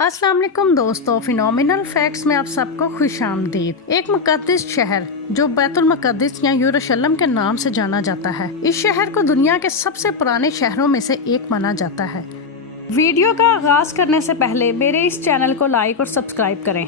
अस्सलाम वालेकुम दोस्तों, फिनोमिनल फैक्ट्स में आप सबको खुश आमदीद। एक मुकद्दस शहर जो बैतुल मुकद्दस या यरूशलेम के नाम से जाना जाता है, इस शहर को दुनिया के सबसे पुराने शहरों में से एक माना जाता है। वीडियो का आगाज करने से पहले मेरे इस चैनल को लाइक और सब्सक्राइब करें।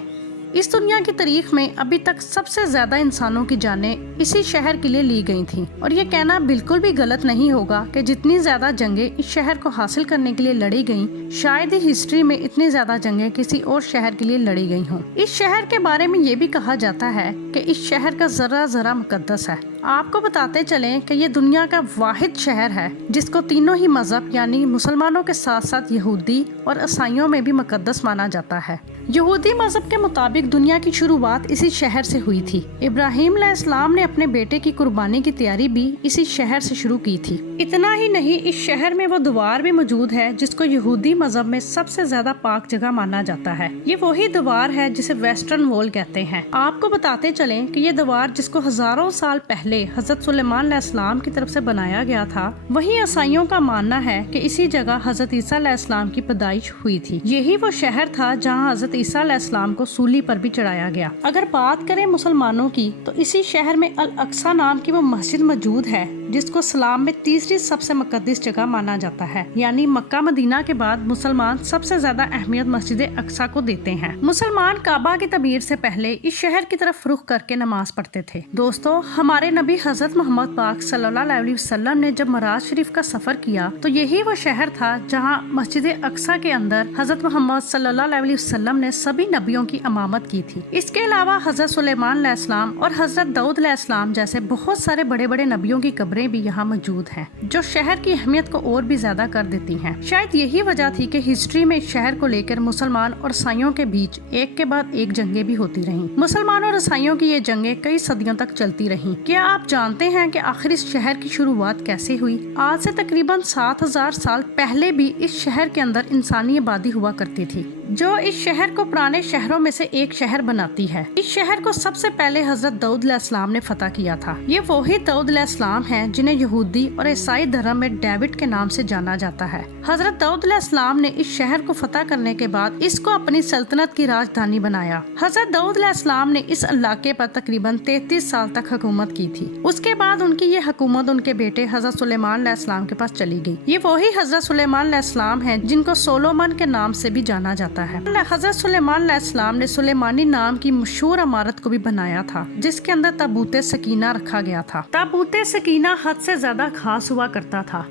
इस दुनिया की तारीख में अभी तक सबसे ज्यादा इंसानों की जानें इसी शहर के लिए ली गई थी, और ये कहना बिल्कुल भी गलत नहीं होगा कि जितनी ज्यादा जंगें इस शहर को हासिल करने के लिए लड़ी गईं, शायद ही हिस्ट्री में इतनी ज्यादा जंगें किसी और शहर के लिए लड़ी गई हों। इस शहर के बारे में ये भी कहा जाता है कि इस शहर का जरा जरा मुकद्दस है। आपको बताते चलें कि ये दुनिया का वाहिद शहर है जिसको तीनों ही मजहब यानी मुसलमानों के साथ साथ यहूदी और ईसाइयों में भी मुकद्दस माना जाता है। यहूदी मजहब के मुताबिक दुनिया की शुरुआत इसी शहर से हुई थी। इब्राहिम अलैहिस्सलाम ने अपने बेटे की कुर्बानी की तैयारी भी इसी शहर से शुरू की थी। इतना ही नहीं, इस शहर में वो द्वार भी मौजूद है जिसको यहूदी मजहब में सबसे ज्यादा पाक जगह माना जाता है। ये वही द्वार है जिसे वेस्टर्न वॉल कहते हैं। आपको बताते चलें कि ये द्वार जिसको हजारों साल पहले हजरत सुलेमान अलैहिस्सलाम की तरफ से बनाया गया था, वही ईसाइयों का मानना है कि इसी जगह हजरत ईसा अलैहिस्सलाम की पैदाइश हुई थी। यही वो शहर था जहाँ हजरत ईसा अलैहिस्सलाम को सूली पर भी चढ़ाया गया। अगर बात करें मुसलमानों की, तो इसी शहर में अल अक्सा नाम की वो मस्जिद मौजूद है जिसको इस्लाम में तीसरी सबसे मुकद्दस जगह माना जाता है। यानी मक्का मदीना के बाद मुसलमान सबसे ज्यादा अहमियत मस्जिद अक्सा को देते हैं। मुसलमान काबा की तमीर से पहले इस शहर की तरफ रुख करके नमाज पढ़ते थे। दोस्तों, हमारे नबी हजरत मोहम्मद पाक सल्लल्लाहु अलैहि वसल्लम ने जब मराज शरीफ का सफर किया तो यही वो शहर था जहाँ मस्जिद अक्सा के अंदर हजरत मोहम्मद सल्लल्लाहु अलैहि वसल्लम ने सभी नबियों की इमामत की थी। इसके अलावा हजरत सुलेमान अलैहिस्सलाम और हजरत दाऊद अलैहिस्सलाम जैसे बहुत सारे बड़े बड़े नबियों की कब्रें भी यहाँ मौजूद हैं, जो शहर की अहमियत को और भी ज्यादा कर देती हैं। शायद यही वजह थी कि हिस्ट्री में इस शहर को लेकर मुसलमान और ईसाइयों के बीच एक के बाद एक जंगें भी होती रहीं। मुसलमानों और ईसाइयों की ये जंगें कई सदियों तक चलती रहीं। क्या आप जानते हैं कि आखिर इस शहर की शुरुआत कैसे हुई? आज से तकरीबन 7000 साल पहले भी इस शहर के अंदर इंसानी आबादी हुआ करती थी, जो इस शहर को पुराने शहरों में से एक शहर बनाती है। इस शहर को सबसे पहले हजरत दाऊद अलैहिस्सलाम ने फतह किया था। ये वही दाऊद अलैहिस्सलाम हैं जिन्हें यहूदी और ईसाई धर्म में डेविड के नाम से जाना जाता है। हजरत दाऊद अलैहिस्सलाम ने इस शहर को फतह करने के बाद इसको अपनी सल्तनत की राजधानी बनाया। हजरत दाऊद अलैहिस्सलाम ने इस इलाके पर तकरीबन 33 साल तक हुकूमत की थी। उसके बाद उनकी ये हुकूमत उनके बेटे हजरत सुलेमान अलैहिस्सलाम के पास चली गई। ये वही हजरत सुलेमान अलैहिस्सलाम हैं जिनको सोलोमन के नाम से भी जाना जाता है। हजरत सुलेमान अलैहिस्सलाम ने सुलेमानी नाम की मशहूर इमारत को भी बनाया था, जिसके अंदर ताबूत सकीना रखा गया था। ताबूत सकीना हद से ज्यादा खास हुआ करता था।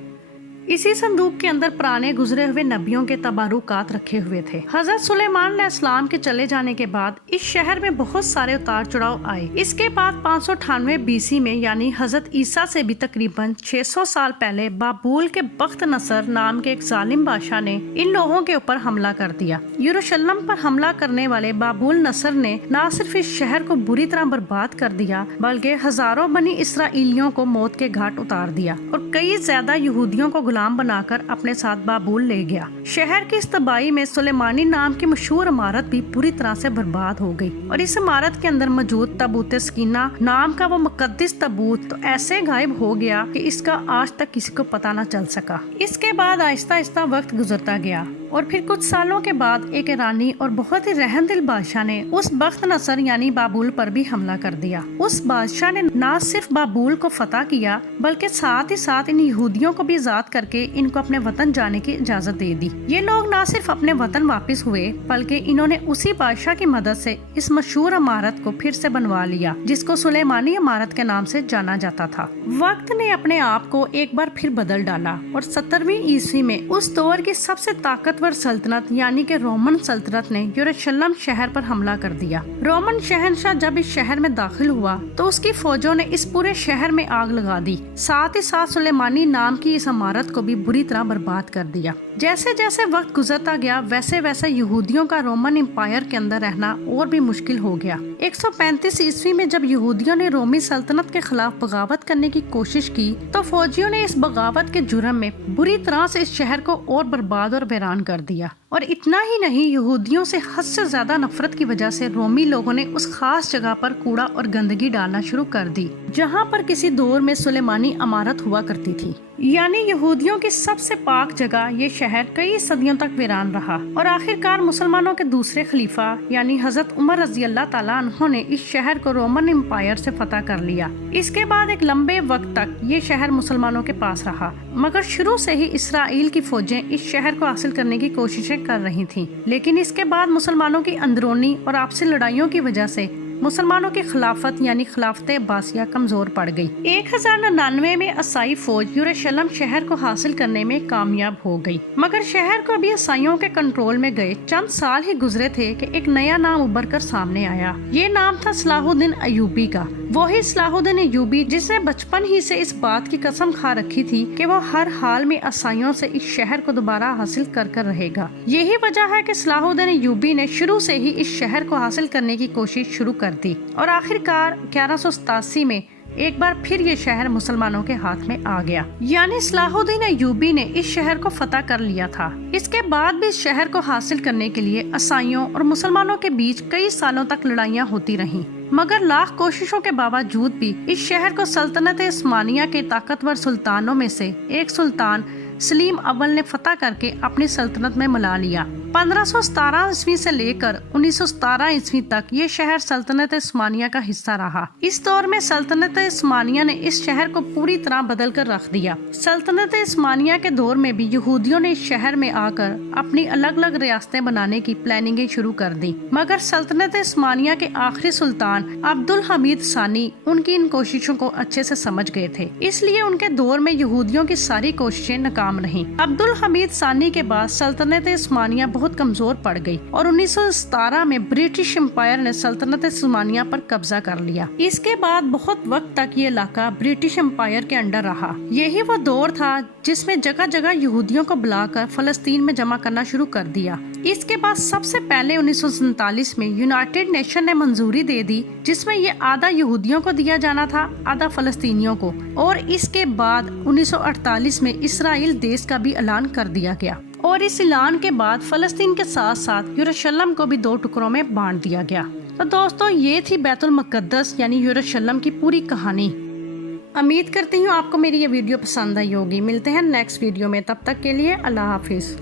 इसी संदूक के अंदर पुराने गुजरे हुए नबियों के तबारुकात रखे हुए थे। हजरत सुलेमान अलैहिस्सलाम के चले जाने के बाद इस शहर में बहुत सारे उतार चढ़ाव आए। इसके बाद 598 बीसी में यानी हजरत ईसा से भी तकरीबन 600 साल पहले बाबुल के बख्त नसर नाम के एक जालिम बादशाह ने इन लोगों के ऊपर हमला कर दिया। यरूशलेम पर हमला करने वाले बाबुल नसर ने न सिर्फ इस शहर को बुरी तरह बर्बाद कर दिया, बल्कि हजारों बनी इसराइलियों को मौत के घाट उतार दिया और कई ज्यादा यहूदियों को गुलाम बनाकर अपने साथ बाबुल ले गया। शहर की इस तबाही में सुलेमानी नाम की मशहूर इमारत भी पूरी तरह से बर्बाद हो गई, और इस इमारत के अंदर मौजूद ताबूत सकीना नाम का वो मुकद्दस ताबूत तो ऐसे गायब हो गया कि इसका आज तक किसी को पता न चल सका। इसके बाद आहिस्ता आहिस्ता वक्त गुजरता गया और फिर कुछ सालों के बाद एक ईरानी और बहुत ही रहमदिल बादशाह ने उस बख्त नसर यानी बाबुल पर भी हमला कर दिया। उस बादशाह ने न सिर्फ बाबुल को फतह किया, बल्कि साथ ही साथ इन यहूदियों को भी आजाद करके इनको अपने वतन जाने की इजाजत दे दी। ये लोग न सिर्फ अपने वतन वापस हुए, बल्कि इन्होंने उसी बादशाह की मदद से इस मशहूर इमारत को फिर से बनवा लिया, जिसको सुलेमानी इमारत के नाम से जाना जाता था। वक्त ने अपने आप को एक बार फिर बदल डाला और 17वीं ईस्वी में उस दौर की सबसे ताकतवर सल्तनत यानी कि रोमन सल्तनत ने यरूशलेम शहर पर हमला कर दिया। रोमन शहंशाह जब इस शहर में दाखिल हुआ तो उसकी फौजों ने इस पूरे शहर में आग लगा दी। साथ ही साथ सुलेमानी नाम की इस इमारत को भी बुरी तरह बर्बाद कर दिया। जैसे जैसे वक्त गुजरता गया वैसे वैसे यहूदियों का रोमन एम्पायर के अंदर रहना और भी मुश्किल हो गया। 135 ईस्वी में जब यहूदियों ने रोमी सल्तनत के खिलाफ बगावत करने की कोशिश की तो फौजियों ने इस बगावत के जुर्म में बुरी तरह से इस शहर को और बर्बाद और वीरान कर दिया। اور اتنا ہی نہیں، یہودیوں سے حد سے زیادہ نفرت کی وجہ سے رومی لوگوں نے اس خاص جگہ پر کوڑا اور گندگی ڈالنا شروع کر دی جہاں پر کسی دور میں سلیمانی عمارت ہوا کرتی تھی۔ یعنی یہودیوں کی سب سے پاک جگہ یہ شہر کئی صدیوں تک ویران رہا، اور آخرکار مسلمانوں کے دوسرے خلیفہ یعنی حضرت عمر رضی اللہ تعالیٰ عنہ نے اس شہر کو رومن امپائر سے فتح کر لیا۔ اس کے بعد ایک لمبے وقت تک یہ شہر مسلمانوں کے پاس رہا، مگر شروع سے ہی اسرائیل کی فوجیں اس شہر کو حاصل کرنے کی کوششیں کر رہی تھیں، لیکن اس کے بعد مسلمانوں کی اندرونی اور آپسی لڑائیوں کی وجہ سے مسلمانوں کی خلافت یعنی خلافت عباسیہ کمزور پڑ گئی۔ 1099 میں عیسائی فوج یروشلم شہر کو حاصل کرنے میں کامیاب ہو گئی، مگر شہر کو ابھی عیسائیوں کے کنٹرول میں گئے چند سال ہی گزرے تھے کہ ایک نیا نام ابھر کر سامنے آیا۔ یہ نام تھا صلاح الدین ایوبی کا، وہی صلاح الدین ایوبی جس نے بچپن ہی سے اس بات کی قسم کھا رکھی تھی کہ وہ ہر حال میں عیسائیوں سے اس شہر کو دوبارہ حاصل کر رہے گا۔ یہی وجہ ہے کہ صلاح الدین ایوبی نے شروع سے ہی اس شہر کو حاصل کرنے کی کوشش شروع کر دی، اور آخرکار 1187 میں ایک بار پھر یہ شہر مسلمانوں کے ہاتھ میں آ گیا، یعنی صلاح الدین ایوبی نے اس شہر کو فتح کر لیا تھا۔ اس کے بعد بھی اس شہر کو حاصل کرنے کے لیے عیسائیوں اور مسلمانوں کے بیچ کئی سالوں تک لڑائیاں ہوتی رہیں، مگر لاکھ کوششوں کے باوجود بھی اس شہر کو سلطنت عثمانیہ کے طاقتور سلطانوں میں سے ایک سلطان سلیم اول نے فتح کر کے اپنی سلطنت میں ملا لیا۔ 1517 عیسوی سے لے کر 1917 عیسوی تک یہ شہر سلطنت عثمانیہ کا حصہ رہا۔ اس دور میں سلطنت عثمانیہ نے اس شہر کو پوری طرح بدل کر رکھ دیا۔ سلطنت عثمانیہ کے دور میں بھی یہودیوں نے اس شہر میں آ کر اپنی الگ الگ ریاستیں بنانے کی پلاننگیں شروع کر دی، مگر سلطنت عثمانیہ کے آخری سلطان عبد الحمید ثانی ان کی ان کوششوں کو اچھے سے سمجھ گئے تھے، اس لیے ان کے دور میں یہودیوں کی ساری کوششیں ناکام رہیں۔ عبد الحمید ثانی کے بعد سلطنت عثمانیہ بہت کمزور پڑ گئی، اور 1917 میں برٹش امپائر نے سلطنت عثمانیہ پر قبضہ کر لیا۔ اس کے بعد بہت وقت تک یہ علاقہ برٹش امپائر کے انڈر رہا۔ یہی وہ دور تھا جس میں جگہ جگہ یہودیوں کو بلا کر فلسطین میں جمع کرنا شروع کر دیا۔ اس کے بعد سب سے پہلے 1947 میں یونائٹڈ نیشن نے منظوری دے دی، جس میں یہ آدھا یہودیوں کو دیا جانا تھا، آدھا فلسطینیوں کو، اور اس کے بعد 1948 میں اسرائیل دیش کا بھی اعلان کر دیا گیا، اور اس اعلان کے بعد فلسطین کے ساتھ ساتھ یروشلم کو بھی 2 ٹکڑوں میں بانٹ دیا گیا۔ تو دوستو، یہ تھی بیت المقدس یعنی یروشلم کی پوری کہانی۔ امید کرتی ہوں آپ کو میری یہ ویڈیو پسند آئی ہوگی۔ ملتے ہیں نیکسٹ ویڈیو میں، تب تک کے لیے اللہ حافظ۔